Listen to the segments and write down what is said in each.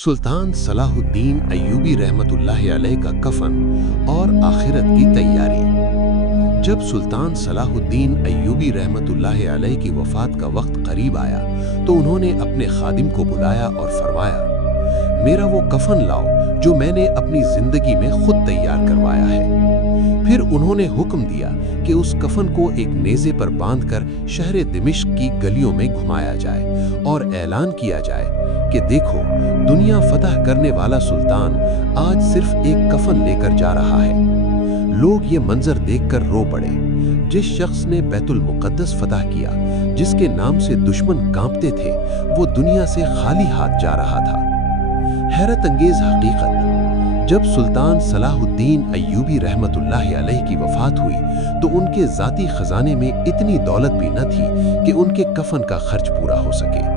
सुल्तान Salahuddin Ayyubi रहमतुल्लाह अलैह का कफन और आखिरत की तैयारी। जब सुल्तान सलाहुद्दीन अय्यूबी रहमतुल्लाह अलैह की वफ़ात का वक्त करीब आया तो उन्होंने अपने खादिम को बुलाया और फरमाया, मेरा वो कफन लाओ जो मैंने अपनी ज़िंदगी में खुद तैयार करवाया है। फिर उन्होंने हुक्म दिया कि उस कफन को एक नेज़े पर बांधकर शहर दिमिश्क की गलियों में घुमाया जाए और ऐलान किया जाए कि देखो, दुनिया फतह करने वाला सुल्तान आज सिर्फ एक कफन लेकर जा रहा है। लोग ये मंजर देखकर रो पड़े। जिस शख्स ने बैतुल मुक़द्दस फतह किया, जिसके नाम से दुश्मन कांपते थे, वो दुनिया से खाली हाथ जा रहा था। हैरत अंगेज हकीकत, जब सुल्तान सलाहुद्दीन अय्यूबी रहमतुल्लाह अलैह की वफ़ात हुई तो उनके ज़ाती ख़जाने में इतनी दौलत भी न थी कि उनके कफन का खर्च पूरा हो सके।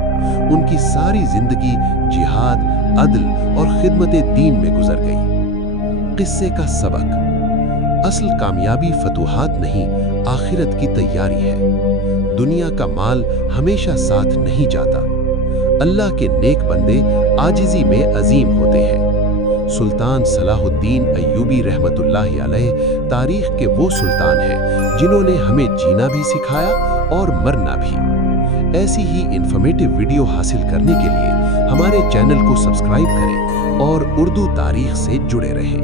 उनकी सारी जिंदगी जिहाद, अदल और खिदमत दीन में गुजर गई। किस्से का सबक, असल कामयाबी फतूहात नहीं, आखिरत की तैयारी है। दुनिया का माल हमेशा साथ नहीं जाता। अल्लाह के नेक बंदे आजिज़ी में अजीम होते हैं। सुल्तान सलाहुद्दीन अय्यूबी रहमतुल्लाह अलैह तारीख के वो सुल्तान हैं जिन्होंने हमें जीना भी सिखाया और मरना भी। ऐसी ही इन्फॉर्मेटिव वीडियो हासिल करने के लिए हमारे चैनल को सब्सक्राइब करें और उर्दू तारीख से जुड़े रहें।